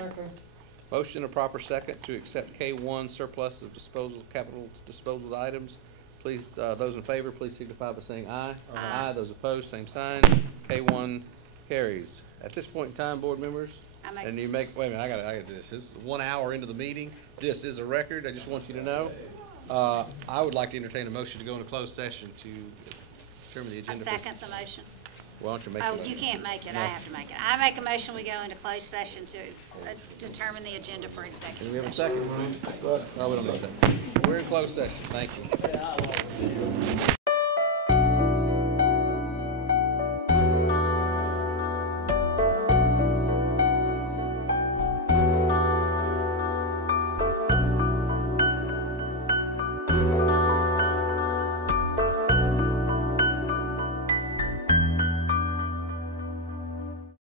Motion, a proper second to accept K1 surplus of disposal, capital disposal items. Please, those in favor, please signify by saying aye. Aye. Those opposed, same sign. K1 carries. At this point in time, board members, and you make, wait a minute, I gotta do this. This is 1 hour into the meeting. This is a record. I just want you to know. I would like to entertain a motion to go into closed session to determine the I agenda. second the motion. Why don't you make the Oh, motion? you can't make it, No. I have to make it. I make a motion, we go into closed session to determine the agenda for Do executive we have a session. second? No, we don't need that. We're in closed session. Thank you.